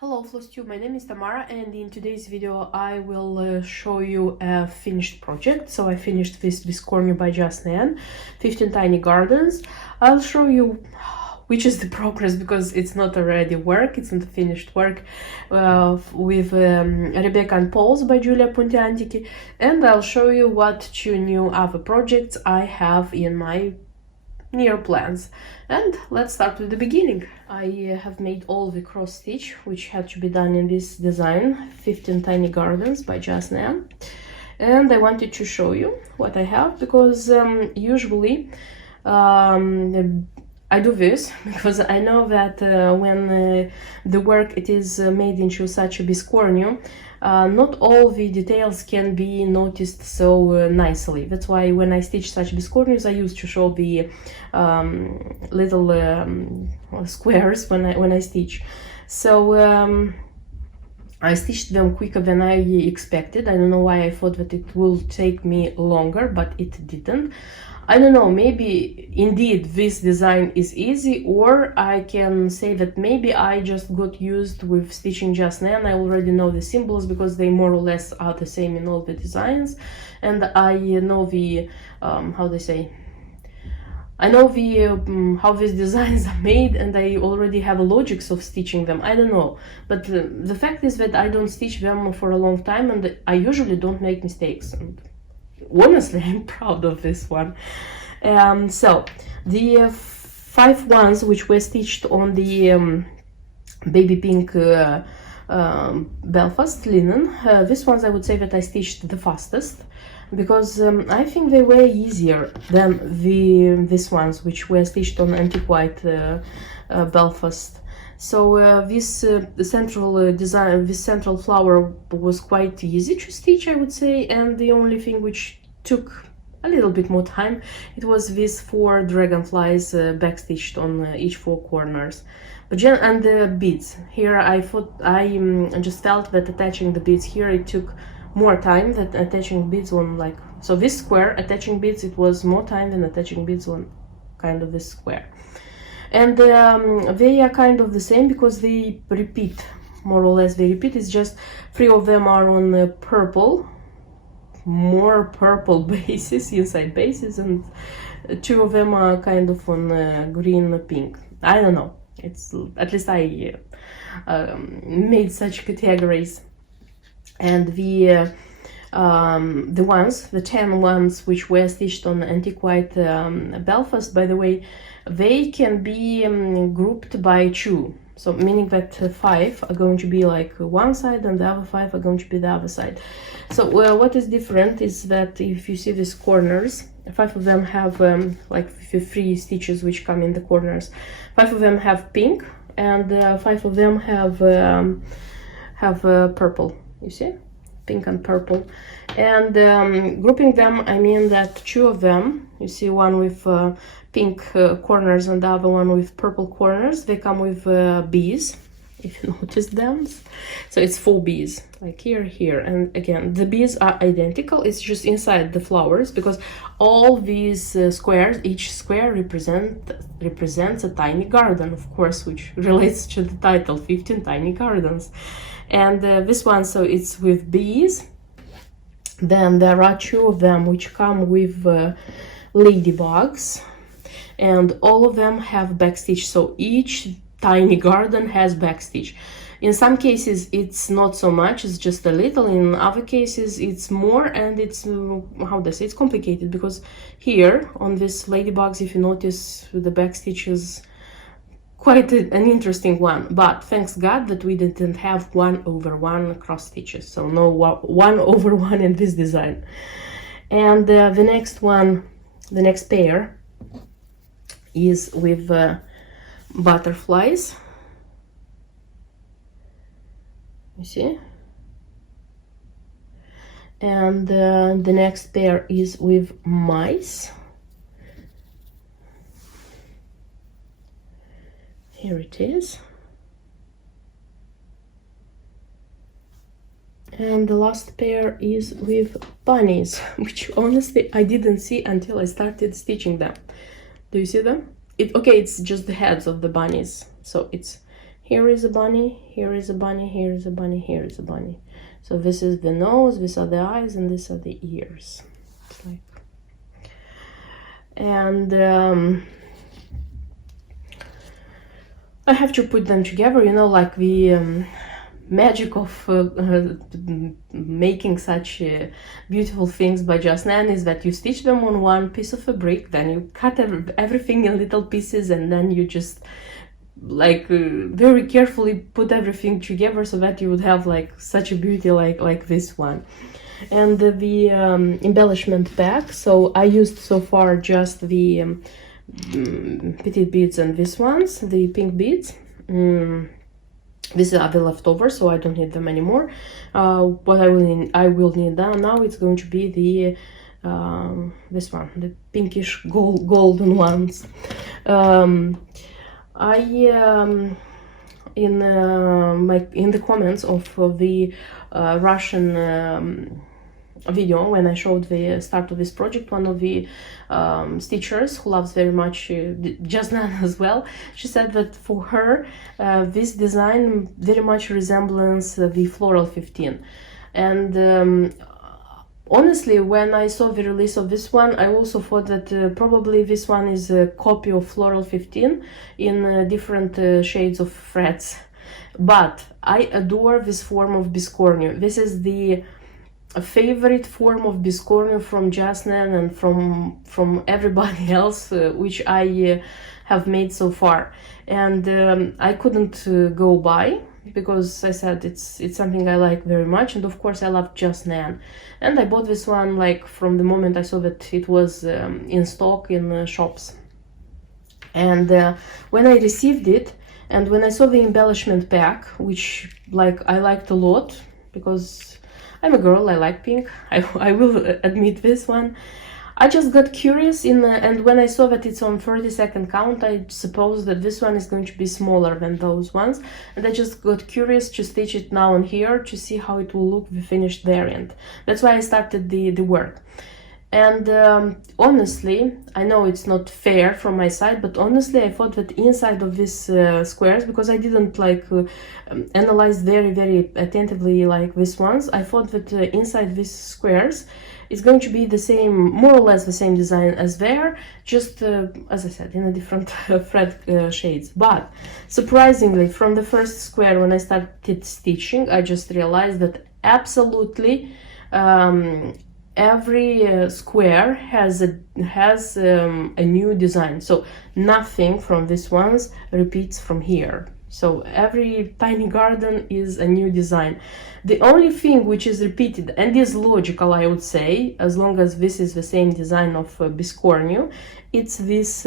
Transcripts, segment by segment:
Hello FlossTube, my name is Tamara, and in today's video I will show you a finished project. So I finished this Viscornu by Just Nan, 15 tiny gardens. I'll show you which is the progress, because it's not already work, it's not finished work, with Rebecca and Pauls by Giulia Pontiantichi, and I'll show you what two new other projects I have in my near plans. And let's start with the beginning. I have made all the cross stitch which had to be done in this design, 15 tiny gardens by Just Nan, and I wanted to show you what I have, because usually I do this because I know that when the work it is made into such a Viscornu, not all the details can be noticed so nicely. That's why when I stitch such Viscornus, I used to show the little squares when I stitch. So I stitched them quicker than I expected. I don't know why I thought that it will take me longer, but it didn't. I don't know, maybe indeed this design is easy, or I can say that maybe I just got used with stitching Just Nan. I already know the symbols because they more or less are the same in all the designs, and I know the how they say, I know the how these designs are made, and I already have a logics of stitching them. I don't know, but the fact is that I don't stitch them for a long time, and I usually don't make mistakes. And honestly, I'm proud of this one. So the 5 ones which were stitched on the baby pink Belfast linen, these ones I would say that I stitched the fastest, because I think they were easier than these ones which were stitched on antique white Belfast. So this central design, this central flower was quite easy to stitch, I would say, and the only thing which took a little bit more time, it was these 4 dragonflies backstitched on each 4 corners. But and the beads here, I thought I just felt that attaching the beads here it took more time than attaching beads on, like, so this square attaching beads, it was more time than attaching beads on kind of this square. And they are kind of the same because they repeat, more or less they repeat. It's just 3 of them are on purple, more purple bases, inside bases, and 2 of them are kind of on green pink. I don't know, it's at least I made such categories. And the ones, the 10 ones which were stitched on antique white Belfast, by the way, they can be grouped by 2, so meaning that 5 are going to be like one side and the other 5 are going to be the other side. So what is different is that if you see these corners, 5 of them have like 3 stitches which come in the corners. 5 of them have pink, and 5 of them have purple. You see, pink and purple. And grouping them, I mean that 2 of them, you see one with pink corners and the other one with purple corners, they come with bees, if you notice them. So it's 4 bees, like here, and again the bees are identical, it's just inside the flowers, because all these squares, each square represents a tiny garden, of course, which relates to the title, 15 tiny gardens. And this one, so it's with bees. Then there are 2 of them which come with ladybugs, and all of them have backstitch, so each tiny garden has backstitch. In some cases it's not so much, it's just a little. In other cases it's more, and it's how they say, it's complicated, because here on this ladybugs, if you notice, the backstitch is quite an interesting one. But thanks God that we didn't have 1/1 cross stitches, so no 1/1 in this design. And the next one, the next pair is with butterflies, you see, and the next pair is with mice. Here it is. And the last pair is with bunnies, which honestly I didn't see until I started stitching them. Do you see them? Okay, it's just the heads of the bunnies, so it's here is a bunny, here is a bunny, here is a bunny, here is a bunny. So this is the nose, these are the eyes, and these are the ears. It's like, and I have to put them together, you know, like the magic of making such beautiful things by Just Nan is that you stitch them on one piece of fabric, then you cut everything in little pieces, and then you just like very carefully put everything together so that you would have like such a beauty like this one. And the embellishment pack, so I used so far just the petite beads and these ones, the pink beads. These are the leftovers, so I don't need them anymore. What I will need now, it's going to be the this one, the pinkish golden ones. In the comments of the Russian video, when I showed the start of this project, one of the stitchers who loves very much Just Nan as well, she said that for her this design very much resembles the Floral 15. And honestly, when I saw the release of this one, I also thought that probably this one is a copy of Floral 15 in different shades of threads. But I adore this form of biscornu. This is the favorite form of biscornu from Just Nan and from everybody else which I have made so far. And I couldn't go by, because I said it's something I like very much, and of course I love Just Nan. And I bought this one like from the moment I saw that it was in stock in shops. And when I received it, and when I saw the embellishment pack, which like I liked a lot, because I'm a girl, I like pink, I will admit this one. I just got curious and when I saw that it's on 32nd count, I suppose that this one is going to be smaller than those ones, and I just got curious to stitch it now and here to see how it will look the finished variant. That's why I started the work. And honestly, I know it's not fair from my side, but honestly I thought that inside of these squares, because I didn't like analyze very attentively like these ones, I thought that inside these squares it's going to be the same, more or less the same design as there, just as I said, in a different thread shades. But surprisingly, from the first square when I started stitching, I just realized that absolutely every square has a new design. So nothing from these ones repeats from here. So every tiny garden is a new design. The only thing which is repeated and is logical, I would say, as long as this is the same design of biscornu, it's these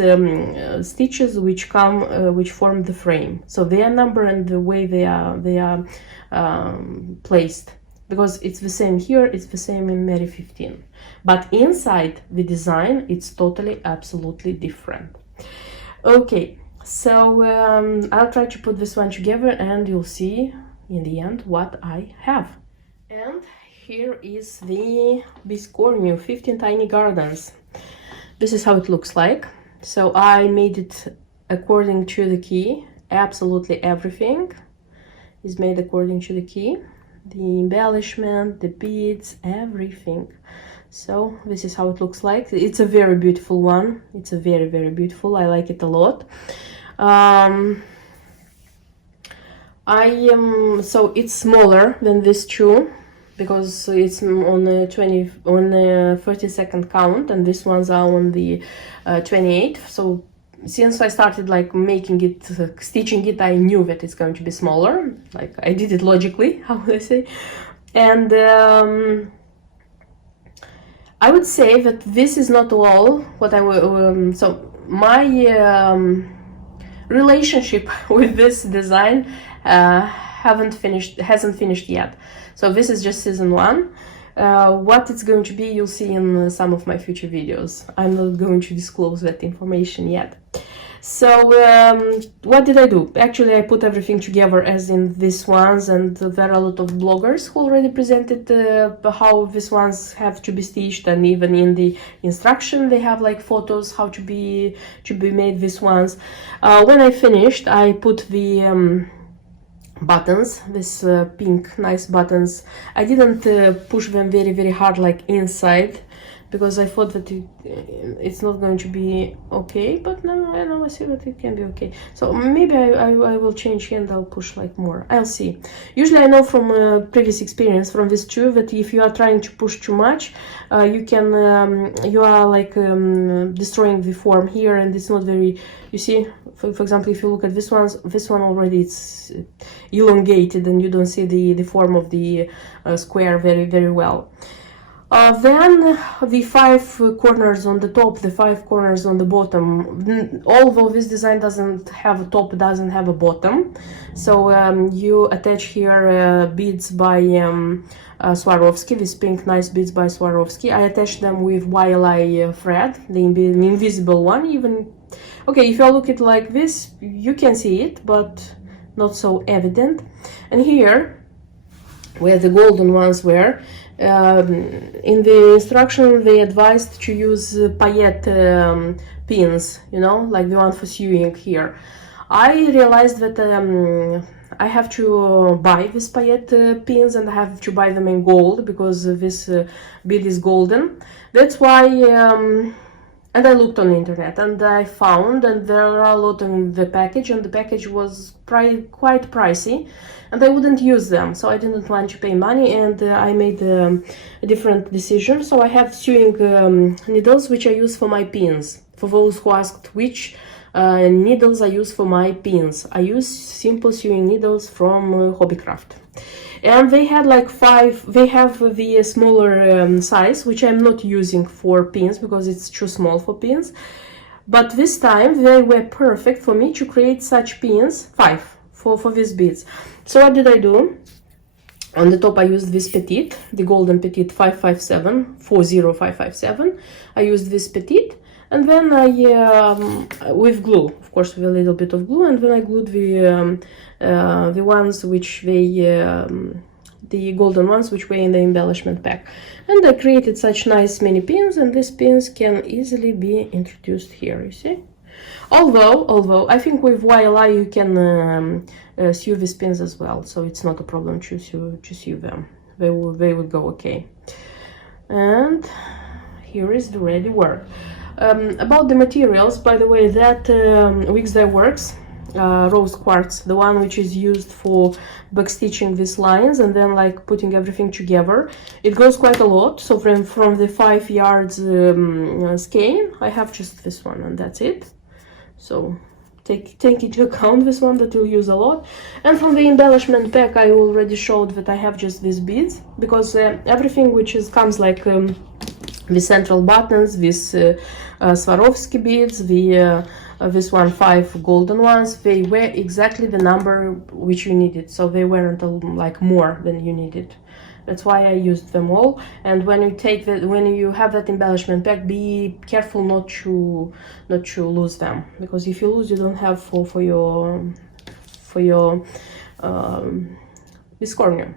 stitches which form the frame. So their number and the way they are placed, because it's the same here, it's the same in Mary 15. But inside the design, it's totally, absolutely different. Okay. So I'll try to put this one together and you'll see in the end what I have. And here is the biscornu 15 tiny gardens. This is how it looks like. So I made it according to the key. Absolutely everything is made according to the key. The embellishment, the beads, everything. So this is how it looks like. It's a very beautiful one. It's a very beautiful. I like it a lot. So it's smaller than this two, because it's on the 32nd count, and these ones are on the 28th. So since I started like making it, stitching it, I knew that it's going to be smaller. Like I did it logically, how would I say? And I would say that this is not all what I will. So my relationship with this design hasn't finished yet. So this is just season 1. What it's going to be, you'll see in some of my future videos. I'm not going to disclose that information yet. So what did I do? Actually, I put everything together as in these ones, and there are a lot of bloggers who already presented how these ones have to be stitched, and even in the instruction they have like photos how to be made these ones. When I finished, I put the buttons, this pink nice buttons. I didn't push them very hard like inside, because I thought that it's not going to be okay, but now I see that it can be okay. So maybe I will change here and I'll push like more. I'll see. Usually I know from previous experience from this too that if you are trying to push too much, you are like destroying the form here, and it's not very, you see, for example, if you look at this one already it's elongated and you don't see the form of the square very well. Then the 5 corners on the top, the 5 corners on the bottom. Although this design doesn't have a top, doesn't have a bottom, so you attach here beads by Swarovski, these pink nice beads by Swarovski. I attach them with YLI thread, the invisible one. Even okay, if you look at it like this, you can see it, but not so evident. And here, where the golden ones were, in the instruction they advised to use paillette pins, you know, like the one for sewing here. I realized that I have to buy these paillette pins, and I have to buy them in gold because this bead is golden. That's why, and I looked on the internet and I found, and there are a lot in the package, and the package was quite pricey, and I wouldn't use them, so I didn't want to pay money, and I made a different decision. So I have sewing needles which I use for my pins. For those who asked which needles I use for my pins, I use simple sewing needles from Hobbycraft. And they had like 5, they have the smaller size, which I'm not using for pins because it's too small for pins. But this time they were perfect for me to create such pins, 5 for these beads. So what did I do? On the top I used this petite, the golden petite 557, 40557. I used this petite, and then I, with glue, of course with a little bit of glue, and then I glued the ones which the golden ones which were in the embellishment pack. And I created such nice mini pins, and these pins can easily be introduced here, you see? Although I think with YLI you can sew these pins as well, so it's not a problem to sew them. They will go okay. And here is the ready work. About the materials, by the way, that Wix Dye Works rose quartz, the one which is used for backstitching these lines and then like putting everything together, it goes quite a lot. So from the 5 yards skein, I have just this one, and that's it. So take into account this one, that you'll use a lot. And from the embellishment pack, I already showed that I have just these beads, because everything which comes like the central buttons, these Swarovski beads, this 5 golden ones, they were exactly the number which you needed, so they weren't like more than you needed. That's why I used them all. And when you have that embellishment pack, be careful not to lose them, because if you lose, you don't have for your biscornu.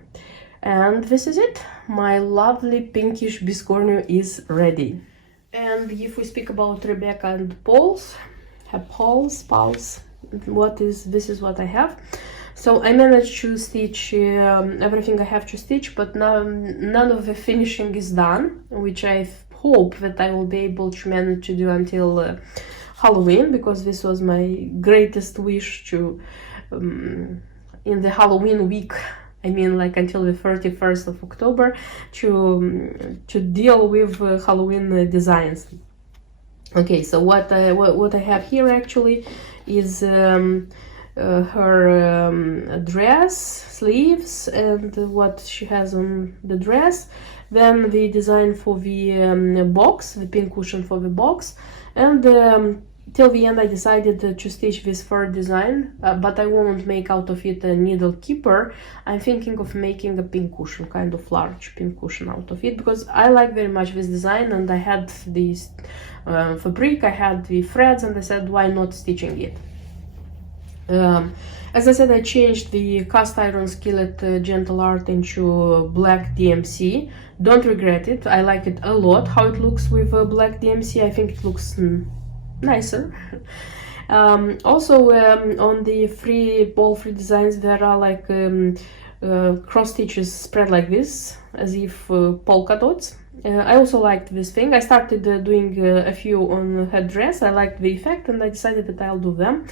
And this is it. My lovely pinkish biscornu is ready. And if we speak about Rebecca and Paul's, this is what I have. So I managed to stitch everything I have to stitch, but now none of the finishing is done, which I hope that I will be able to manage to do until Halloween, because this was my greatest wish to in the Halloween week, I mean like until the 31st of October, to deal with Halloween designs. Okay, so what I have here actually is her dress sleeves and what she has on the dress, then the design for the box, the pin cushion for the box, and till the end I decided to stitch this fur design, but I won't make out of it a needle keeper. I'm thinking of making a pin cushion, kind of large pin cushion out of it, because I like very much this design, and I had this fabric, I had the threads, and I said why not stitching it. As I said, I changed the cast iron skillet gentle art into black DMC. Don't regret it, I like it a lot how it looks with black DMC. I think it looks nicer. Also, on the all free designs, there are like cross stitches spread like this, as if polka dots. I also liked this thing. I started doing a few on her dress. I liked the effect and I decided that I'll do them.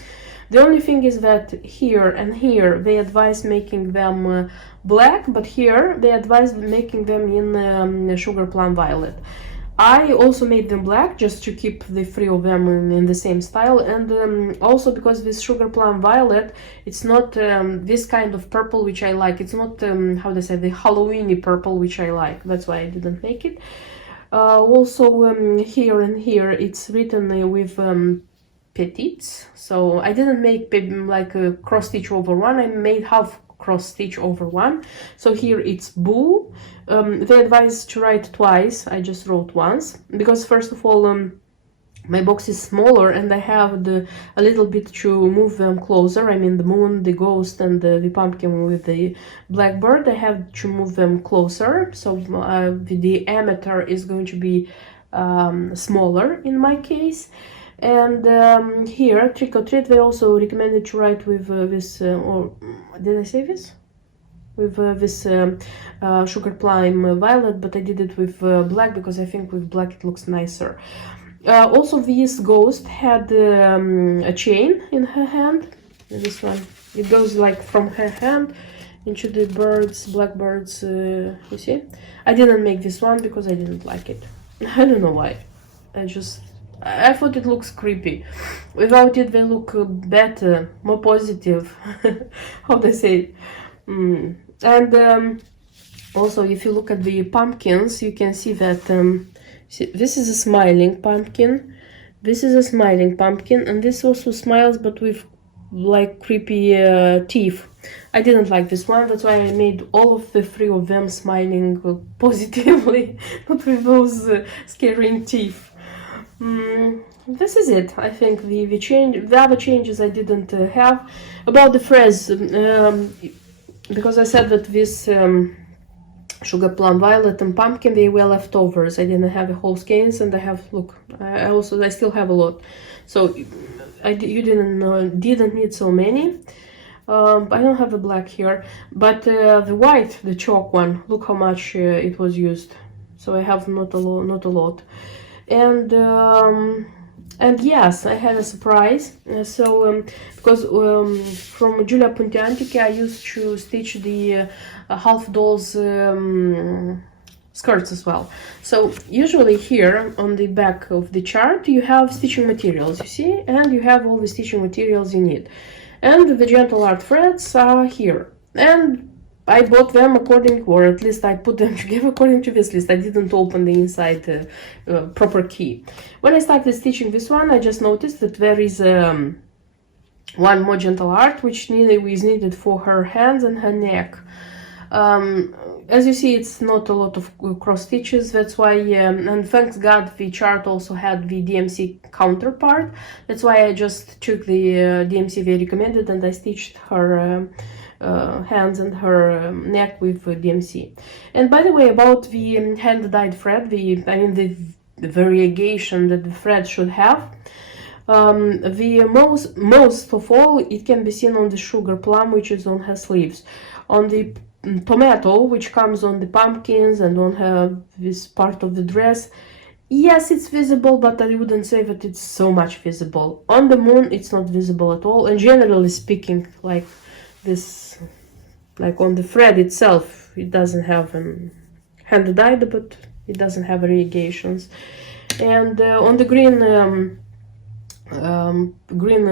The only thing is that here and here they advise making them black, but here they advise making them in sugar plum violet. I also made them black just to keep the three of them in the same style, and also because this sugar plum violet, it's not this kind of purple which I like. It's not how they say, the Halloweeny purple which I like. That's why I didn't make it. Also here and here it's written with petites, so I didn't make like a cross stitch over one. I made half cross stitch over one. So here it's boo. They advise to write twice. I just wrote once because first of all my box is smaller and I have a little bit to move them closer. I mean the moon, the ghost, and the pumpkin with the blackbird. I have to move them closer, so the diameter is going to be smaller in my case. And here, Trick or Treat, they also recommended to write with this, or did I say this? With this sugar plum violet, but I did it with black because I think with black it looks nicer. Also, this ghost had a chain in her hand. This one, it goes like from her hand into the birds, blackbirds. You see? I didn't make this one because I didn't like it. I don't know why. I thought it looks creepy. Without it, they look better, more positive. How they say it. And also, if you look at the pumpkins, you can see that see, this is a smiling pumpkin. This is a smiling pumpkin, and this also smiles, but with like creepy teeth. I didn't like this one. That's why I made all of the three of them smiling positively, not with those scaring teeth. This is it. I think the other changes I didn't have. About the threads, because I said that this sugar plum violet and pumpkin, they were leftovers. I didn't have a whole skeins, and I have, look, I still have a lot. So you didn't need so many. I don't have the black here, but the white, the chalk one, look how much it was used. So I have not a lot. And yes, I had a surprise. Because from Giulia Pontiantiche, I used to stitch the half dolls skirts as well. So usually here on the back of the chart you have stitching materials, you see, and you have all the stitching materials you need. And the gentle art threads are here. And I bought them according, or at least I put them together according to this list. I didn't open the inside proper key. When I started stitching this one, I just noticed that there is one more gentle art which is needed for her hands and her neck. As you see, it's not a lot of cross stitches. That's why, and thanks God, the chart also had the DMC counterpart. That's why I just took the DMC they recommended and I stitched her hands and her neck with DMC. And by the way, about the hand-dyed thread, the variegation that the thread should have, the most of all, it can be seen on the sugar plum, which is on her sleeves. On the tomato, which comes on the pumpkins and on this part of the dress, yes, it's visible, but I wouldn't say that it's so much visible. On the moon, it's not visible at all. And generally speaking, like this, like on the thread itself, it doesn't have hand dyed, but it doesn't have variegations. And on the green green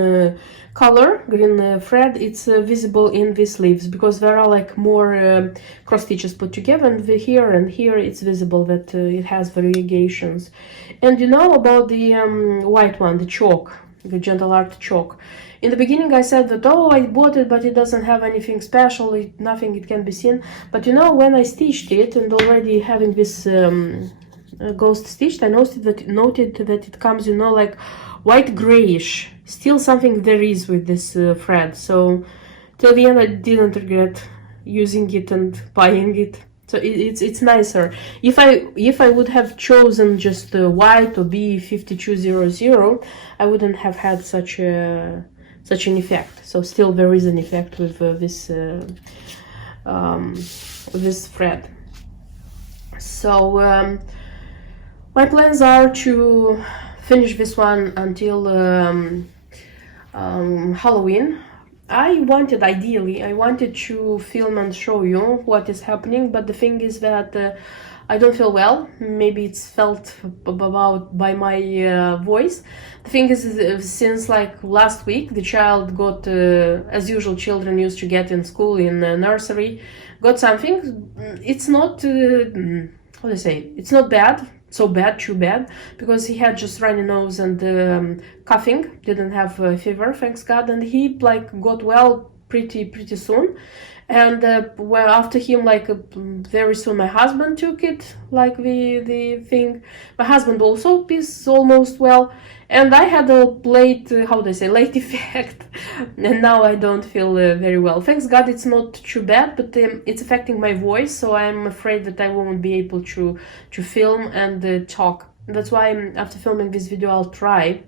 thread, it's visible in these leaves because there are like more cross stitches put together, and here it's visible that it has variegations. And you know about the white one, the chalk, the gentle art chalk. In the beginning I said that, oh, I bought it, but it doesn't have anything special, nothing it can be seen. But you know, when I stitched it and already having this ghost stitched, I noted that it comes, you know, like white grayish. Still something there is with this thread. So till the end I didn't regret using it and buying it. So it's nicer. If I would have chosen just white or B5200, I wouldn't have had such an effect. So still there is an effect with this thread. So my plans are to finish this one until Halloween. Ideally, I wanted to film and show you what is happening, but the thing is that I don't feel well. Maybe it's felt by my voice. The thing is, since like last week, the child got, as usual, children used to get in school, in nursery, got something. It's not, how do I say, it's not bad. So bad, too bad, because he had just runny nose and coughing, didn't have fever, thanks God, and he like got well pretty soon. And well, after him, like very soon, my husband took it, like the thing. My husband also is almost well, and I had a late, how do I say, late effect, and now I don't feel very well. Thanks God, it's not too bad, but it's affecting my voice, so I'm afraid that I won't be able to film and talk. That's why after filming this video, I'll try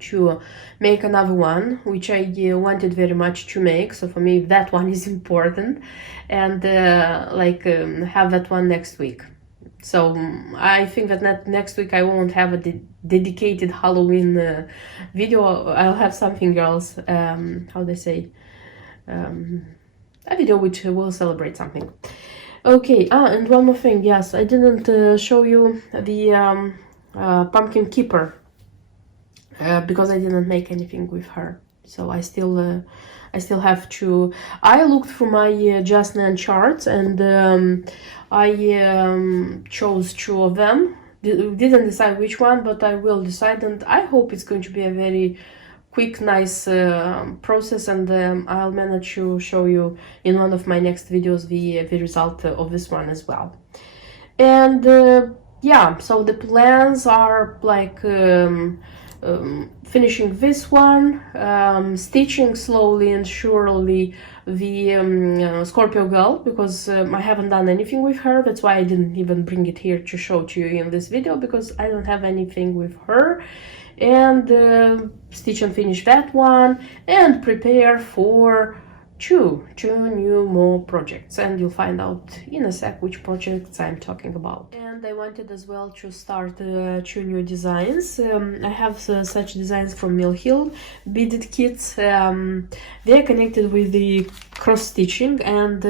to make another one, which I wanted very much to make. So for me, that one is important, and have that one next week. So I think that next week I won't have a dedicated Halloween video. I'll have something else, how they say, a video which will celebrate something. Okay, and one more thing, yes, I didn't show you the pumpkin keeper. Because I didn't make anything with her, so I still have to. I looked through my Just Nan charts, and I chose 2 of them. Didn't decide which one, but I will decide, and I hope it's going to be a very quick, nice process, and I'll manage to show you in one of my next videos the result of this one as well. And yeah, so the plans are like finishing this one, stitching slowly and surely the Scorpio girl, because I haven't done anything with her. That's why I didn't even bring it here to show to you in this video, because I don't have anything with her. And stitch and finish that one, and prepare for two more projects, and you'll find out in a sec which projects I'm talking about. And I wanted as well to start 2 new designs. I have such designs from Mill Hill beaded kits. They're connected with the cross stitching, and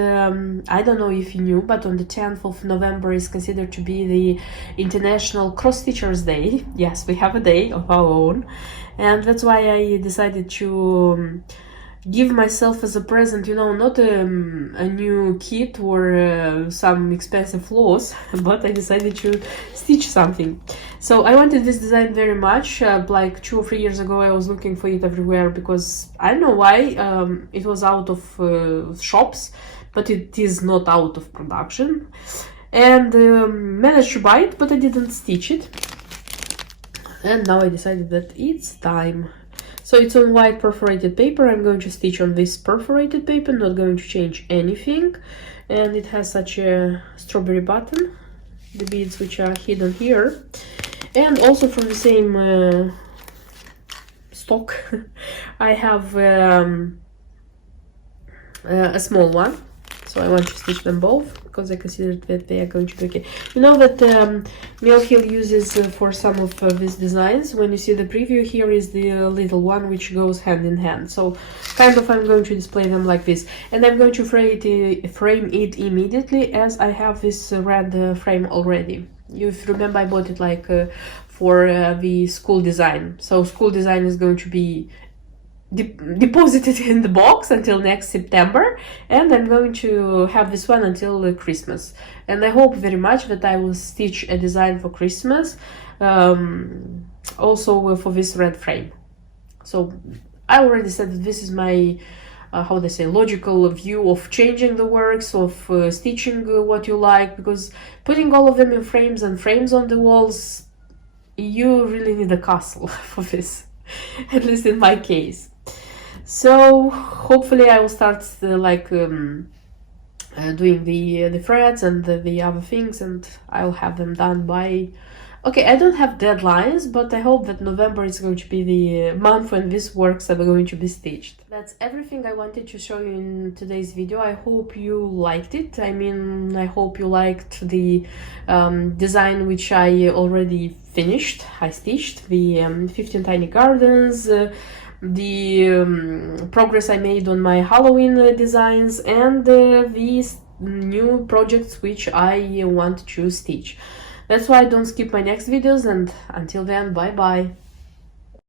I don't know if you knew, but on the 10th of November is considered to be the International Cross Stitchers Day. Yes, we have a day of our own, and that's why I decided to give myself as a present, you know, not a new kit or some expensive floss, but I decided to stitch something. So I wanted this design very much. Like 2 or 3 years ago, I was looking for it everywhere, because I don't know why it was out of shops, but it is not out of production. And managed to buy it, but I didn't stitch it. And now I decided that it's time. So it's on white perforated paper. I'm going to stitch on this perforated paper, not going to change anything. And it has such a strawberry button, the beads which are hidden here. And also from the same stock, I have a small one. So I want to stitch them both, because I consider that they are going to be okay. You know that Mill Hill uses for some of these designs, when you see the preview, here is the little one which goes hand in hand. So kind of I'm going to display them like this. And I'm going to frame it immediately, as I have this red frame already. If you remember, I bought it like for the school design. So school design is going to be deposited in the box until next September, and I'm going to have this one until Christmas. And I hope very much that I will stitch a design for Christmas, also for this red frame. So I already said that this is my how they say, logical view of changing the works, of stitching what you like, because putting all of them in frames and frames on the walls, you really need a castle for this, at least in my case. So hopefully I will start doing the threads and the other things, and I'll have them done by... Okay, I don't have deadlines, but I hope that November is going to be the month when these works are going to be stitched. That's everything I wanted to show you in today's video. I hope you liked it. I mean, I hope you liked the design which I already finished. I stitched the 15 tiny gardens, the progress I made on my Halloween designs, and these new projects which I want to stitch. That's why don't skip my next videos, and until then, bye bye.